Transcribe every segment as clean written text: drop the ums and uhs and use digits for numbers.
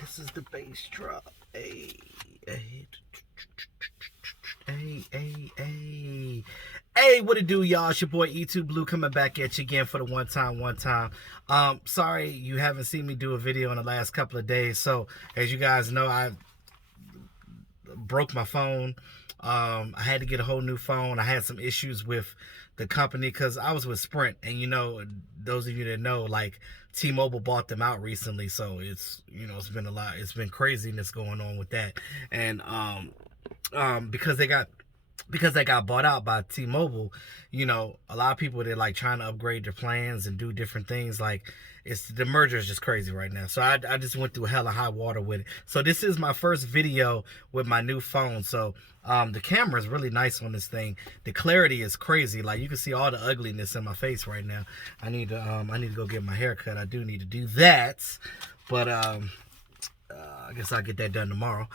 This is the bass drop. Hey, hey, hey. Hey, what it do, y'all? It's your boy E2 Blue coming back at you again for the one time. Sorry you haven't seen me do a video in the last couple of days. So, as you guys know, I broke my phone. I had to get a whole new phone. I had some issues with the company because I was with Sprint, and those of you that know, like, T-Mobile bought them out recently, so it's been a lot. It's been craziness going on with that, and because they got bought out by T-Mobile, a lot of people, they're like trying to upgrade their plans and do different things. Like, the merger is just crazy right now. So I just went through hell and high water with it. So this is my first video with my new phone. So the camera is really nice on this thing. The clarity is crazy. Like, you can see all the ugliness in my face right now. I need to go get my hair cut. I do need to do that, but I guess I'll get that done tomorrow.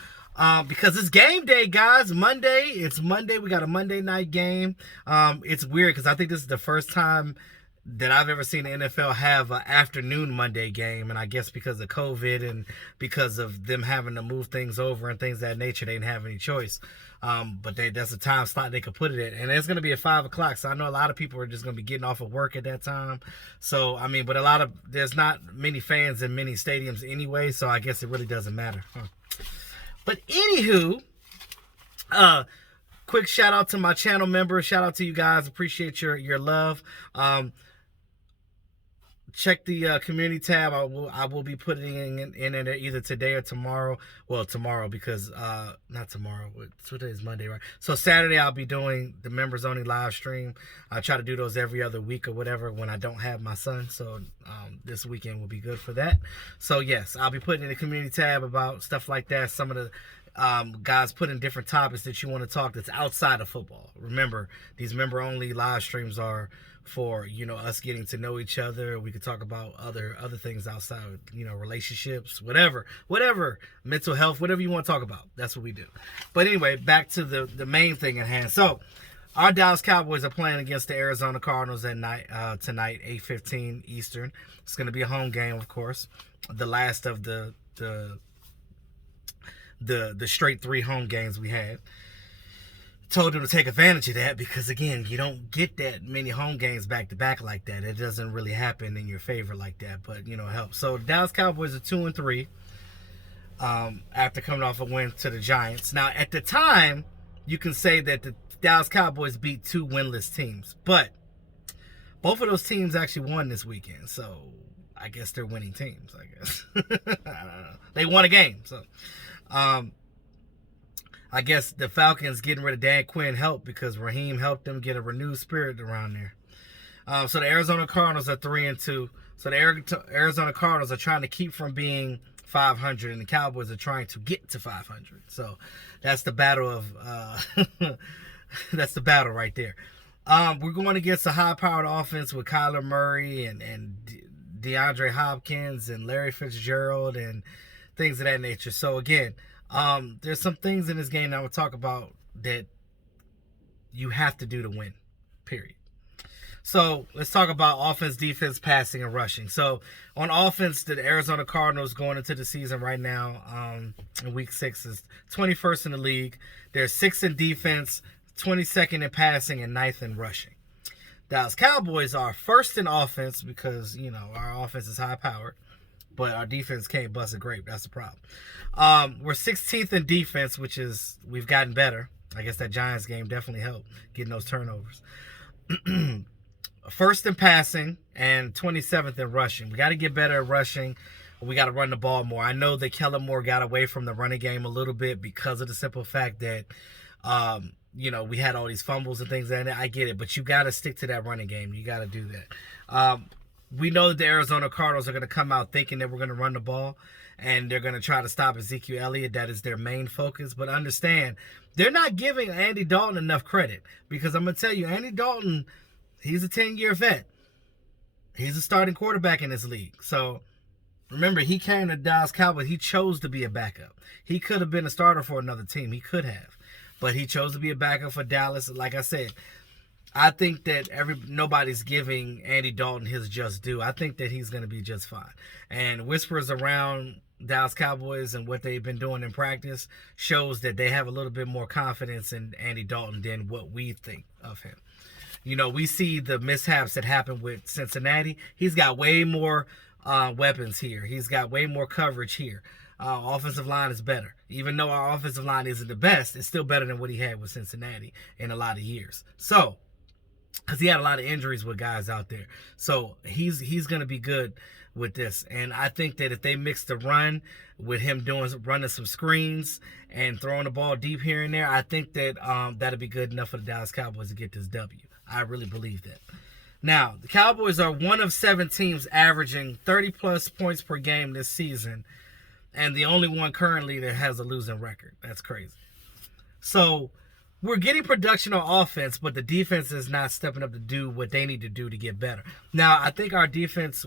Because it's game day, guys. Monday. It's Monday. We got a Monday night game. It's weird because I think this is the first time that I've ever seen the NFL have an afternoon Monday game, and I guess because of COVID and because of them having to move things over and things of that nature, they didn't have any choice. But that's a time slot they could put it in, and it's going to be at 5 o'clock. So I know a lot of people are just going to be getting off of work at that time. So I mean, but there's not many fans in many stadiums anyway, so I guess it really doesn't matter. But anywho, quick shout out to my channel members. Shout out to you guys. Appreciate your love. Check the community tab. I will be putting in it either today or tomorrow. Well, tomorrow, because not tomorrow. Today is Monday, right? So Saturday I'll be doing the members only live stream. I try to do those every other week or whatever when I don't have my son. So this weekend will be good for that. So yes, I'll be putting in the community tab about stuff like that. Some of the guys put in different topics that you want to talk that's outside of football. Remember, these member only live streams are for us getting to know each other. We could talk about other things outside, relationships, whatever, mental health, whatever you want to talk about. That's what we do. But anyway, back to the main thing at hand. So our Dallas Cowboys are playing against the Arizona Cardinals at night tonight, 8:15 Eastern. It's going to be a home game, of course, the last of the straight 3 home games we had. Told them to take advantage of that because, again, you don't get that many home games back to back like that. It doesn't really happen in your favor like that, but it helps. So Dallas Cowboys are 2-3 after coming off a win to the Giants. Now, at the time, you can say that the Dallas Cowboys beat 2 winless teams, but both of those teams actually won this weekend. So I guess they're winning teams. I guess I don't know. They won a game, so. I guess the Falcons getting rid of Dan Quinn helped because Raheem helped them get a renewed spirit around there. So the Arizona Cardinals are 3-2. So the Arizona Cardinals are trying to keep from being 500, and the Cowboys are trying to get to 500. So that's the battle of that's the battle right there. We're going against a high-powered offense with Kyler Murray and DeAndre Hopkins and Larry Fitzgerald and things of that nature. So again, there's some things in this game that I will talk about that you have to do to win, period. So let's talk about offense, defense, passing, and rushing. So on offense, the Arizona Cardinals going into the season right now in week 6 is 21st in the league. They're 6th in defense, 22nd in passing, and 9th in rushing. Dallas Cowboys are 1st in offense because, our offense is high-powered, but our defense can't bust a grape. That's the problem. We're 16th in defense, which is, we've gotten better. I guess that Giants game definitely helped getting those turnovers. 1st in passing and 27th in rushing. We got to get better at rushing. We got to run the ball more. I know that Kellen Moore got away from the running game a little bit because of the simple fact that, we had all these fumbles and things like that. I get it, but you got to stick to that running game. You got to do that. We know that the Arizona Cardinals are going to come out thinking that we're going to run the ball, and they're going to try to stop Ezekiel Elliott. That is their main focus. But understand, they're not giving Andy Dalton enough credit, because I'm going to tell you, Andy Dalton, he's a 10-year vet. He's a starting quarterback in this league. So remember, he came to Dallas Cowboys. He chose to be a backup. He could have been a starter for another team. He could have. But he chose to be a backup for Dallas. Like I said, I think that nobody's giving Andy Dalton his just due. I think that he's going to be just fine. And whispers around Dallas Cowboys and what they've been doing in practice shows that they have a little bit more confidence in Andy Dalton than what we think of him. You know, we see the mishaps that happened with Cincinnati. He's got way more weapons here. He's got way more coverage here. Offensive line is better. Even though our offensive line isn't the best, it's still better than what he had with Cincinnati in a lot of years. So, because he had a lot of injuries with guys out there. So he's going to be good with this. And I think that if they mix the run with him running some screens and throwing the ball deep here and there, I think that that'll be good enough for the Dallas Cowboys to get this W. I really believe that. Now, the Cowboys are one of 7 teams averaging 30-plus points per game this season, and the only one currently that has a losing record. That's crazy. So we're getting production on offense, but the defense is not stepping up to do what they need to do to get better. Now, I think our defense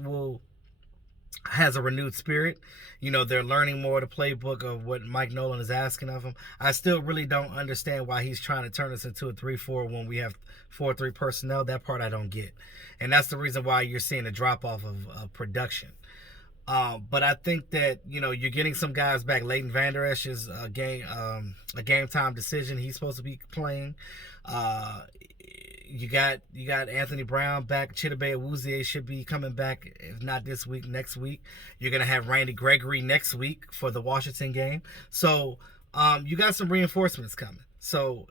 has a renewed spirit. You know, they're learning more of the playbook of what Mike Nolan is asking of them. I still really don't understand why he's trying to turn us into a 3-4 when we have 4-3 personnel. That part I don't get. And that's the reason why you're seeing a drop-off of production. But I think that, you know, you're getting some guys back. Leighton Vander Esch is a game time decision. He's supposed to be playing. You got Anthony Brown back. Chidobe Awuzie should be coming back, if not this week, next week. You're going to have Randy Gregory next week for the Washington game. So you got some reinforcements coming. So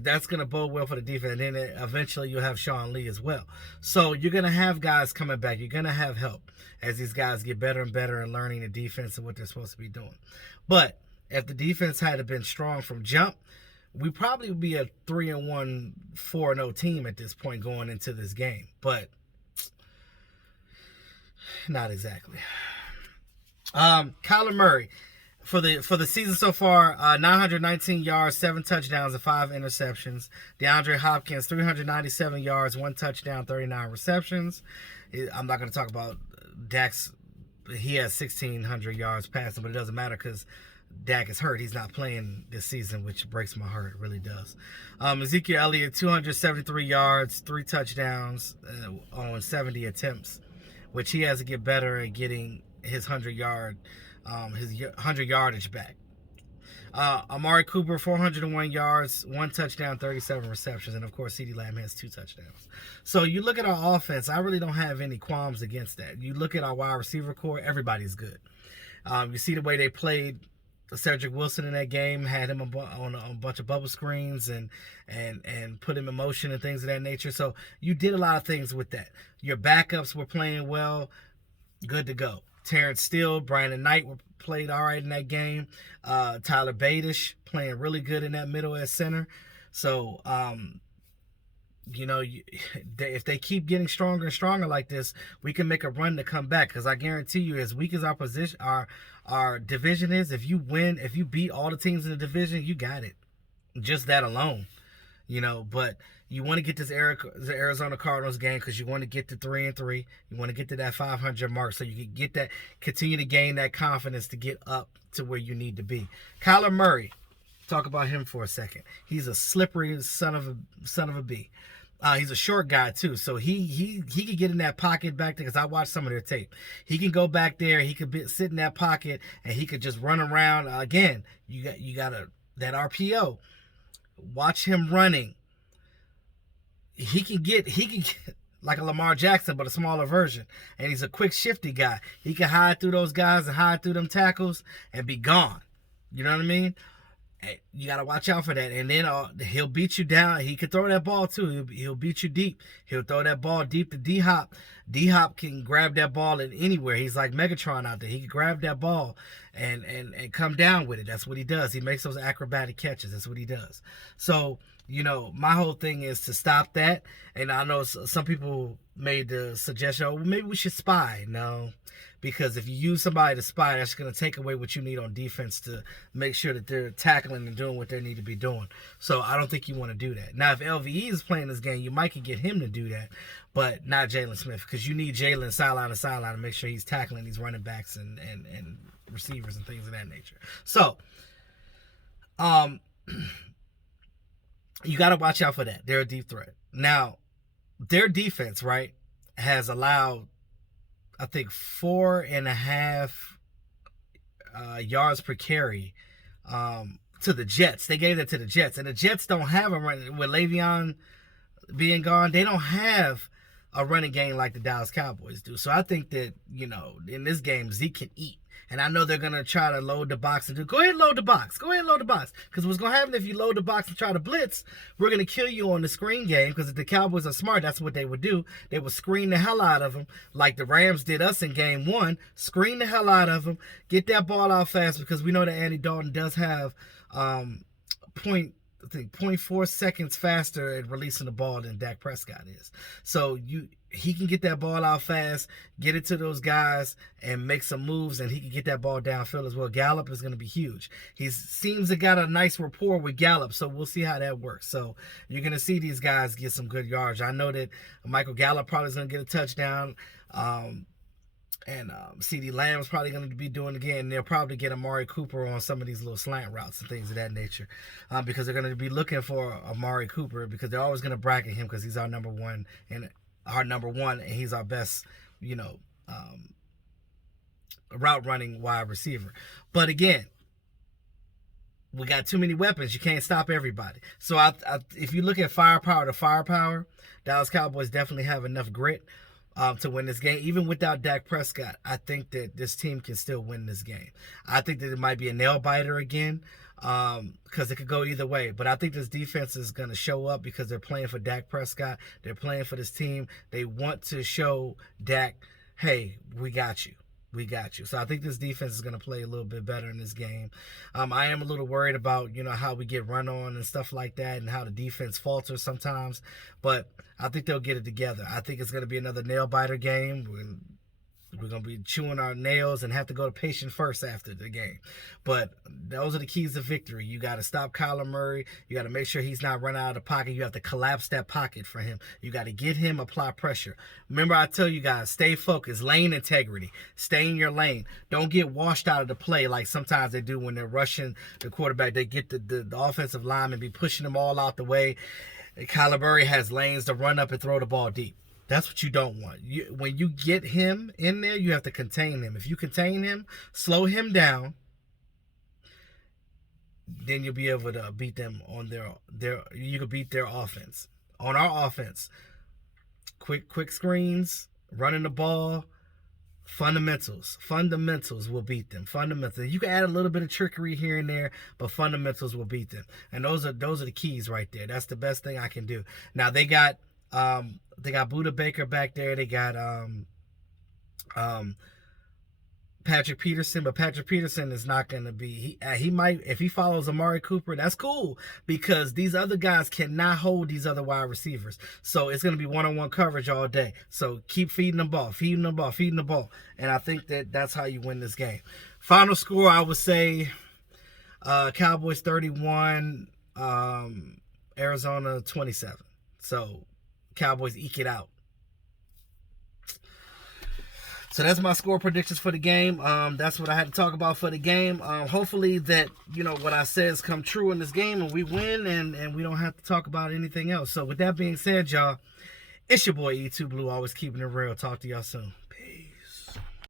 that's going to bode well for the defense. And then eventually you'll have Sean Lee as well. So you're going to have guys coming back. You're going to have help as these guys get better and better and learning the defense and what they're supposed to be doing. But if the defense had been strong from jump, we probably would be a 3-1, 4-0 team at this point going into this game. But not exactly. Kyler Murray. For the season so far, 919 yards, 7 touchdowns, and 5 interceptions. DeAndre Hopkins, 397 yards, 1 touchdown, 39 receptions. I'm not going to talk about Dak's. He has 1,600 yards passing, but it doesn't matter because Dak is hurt. He's not playing this season, which breaks my heart. It really does. Ezekiel Elliott, 273 yards, 3 touchdowns on 70 attempts, which he has to get better at getting his 100 yardage back. Amari Cooper, 401 yards, 1 touchdown, 37 receptions, and of course CeeDee Lamb has 2 touchdowns. So you look at our offense, I really don't have any qualms against that. You look at our wide receiver core, everybody's good. You see the way they played Cedric Wilson in that game, had him on a bunch of bubble screens and put him in motion and things of that nature. So you did a lot of things with that. Your backups were playing well, good to go. Terrence Steele, Brandon Knight played all right in that game. Tyler Badish playing really good in that middle at center. So, you know, if they keep getting stronger and stronger like this, we can make a run to come back. Because I guarantee you, as weak as our position, our division is, if you beat all the teams in the division, you got it. Just that alone, you know. But you want to get this Arizona Cardinals game because you want to get to 3-3. You want to get to that 500 mark so you can continue to gain that confidence to get up to where you need to be. Kyler Murray, talk about him for a second. He's a slippery son of a bee. He's a short guy too, so he could get in that pocket back there. Because I watched some of their tape. He can go back there. He could sit in that pocket and he could just run around. Again, you got that RPO. Watch him running. He can get like a Lamar Jackson, but a smaller version. And he's a quick, shifty guy. He can hide through those guys and hide through them tackles and be gone. You know what I mean? You got to watch out for that. And then he'll beat you down. He can throw that ball too. He'll beat you deep. He'll throw that ball deep to D-Hop. D-Hop can grab that ball in anywhere. He's like Megatron out there. He can grab that ball and come down with it. That's what he does. He makes those acrobatic catches. That's what he does. So, you know, my whole thing is to stop that. And I know some people made the suggestion, well, maybe we should spy. No, because if you use somebody to spy, that's going to take away what you need on defense to make sure that they're tackling and doing what they need to be doing. So I don't think you want to do that. Now, if LVE is playing this game, you might could get him to do that, but not Jalen Smith, because you need Jalen sideline to sideline to make sure he's tackling these running backs and receivers and things of that nature. So, you got to watch out for that. They're a deep threat. Now, their defense, right, has allowed, I think, 4.5 yards per carry to the Jets. They gave that to the Jets, and the Jets don't have a run with Le'Veon being gone. They don't have a running game like the Dallas Cowboys do. So I think that, in this game, Zeke can eat. And I know they're going to try to load the box and go ahead and load the box. Go ahead and load the box. Because what's going to happen if you load the box and try to blitz, we're going to kill you on the screen game. Because if the Cowboys are smart, that's what they would do. They would screen the hell out of them like the Rams did us in game 1. Screen the hell out of them. Get that ball out fast, because we know that Andy Dalton does have 0.4 seconds faster at releasing the ball than Dak Prescott is. So he can get that ball out fast, get it to those guys, and make some moves, and he can get that ball downfield as well. Gallup is going to be huge. He seems to got a nice rapport with Gallup, so we'll see how that works. So you're going to see these guys get some good yards. I know that Michael Gallup probably is going to get a touchdown. And C.D. Lamb is probably going to be doing it again. They'll probably get Amari Cooper on some of these little slant routes and things of that nature, because they're going to be looking for Amari Cooper, because they're always going to bracket him because he's our number one, and he's our best, route running wide receiver. But again, we got too many weapons. You can't stop everybody. So if you look at firepower to firepower, Dallas Cowboys definitely have enough grit to win this game. Even without Dak Prescott, I think that this team can still win this game. I think that it might be a nail biter again, because it could go either way. But I think this defense is going to show up because they're playing for Dak Prescott. They're playing for this team. They want to show Dak, hey, we got you. We got you. So I think this defense is going to play a little bit better in this game. I am a little worried about, how we get run on and stuff like that, and how the defense falters sometimes. But I think they'll get it together. I think it's going to be another nail-biter game. We're going to be chewing our nails and have to go to patient first after the game. But those are the keys to victory. You got to stop Kyler Murray. You got to make sure he's not running out of the pocket. You have to collapse that pocket for him. You got to get him, apply pressure. Remember, I tell you guys, stay focused, lane integrity. Stay in your lane. Don't get washed out of the play like sometimes they do when they're rushing the quarterback. They get the offensive lineman be pushing them all out the way. Kyler Murray has lanes to run up and throw the ball deep. That's what you don't want. When you get him in there, you have to contain him. If you contain him, slow him down, then you'll be able to beat them on you can beat their offense. On our offense, quick screens, running the ball, fundamentals will beat them. Fundamentals. You can add a little bit of trickery here and there, but fundamentals will beat them. And those are the keys right there. That's the best thing I can do. Now they got Buda Baker back there. They got Patrick Peterson, but Patrick Peterson is not going to be. He might, if he follows Amari Cooper, that's cool, because these other guys cannot hold these other wide receivers. So it's going to be one-on-one coverage all day. So keep feeding the ball, and I think that's how you win this game. Final score, I would say, Cowboys 31, Arizona 27. So Cowboys eke it out. So that's my score predictions for the game. That's what I had to talk about for the game. Hopefully that, what I said has come true in this game and we win and we don't have to talk about anything else. So with that being said, y'all, it's your boy E2 Blue, always keeping it real. Talk to y'all soon.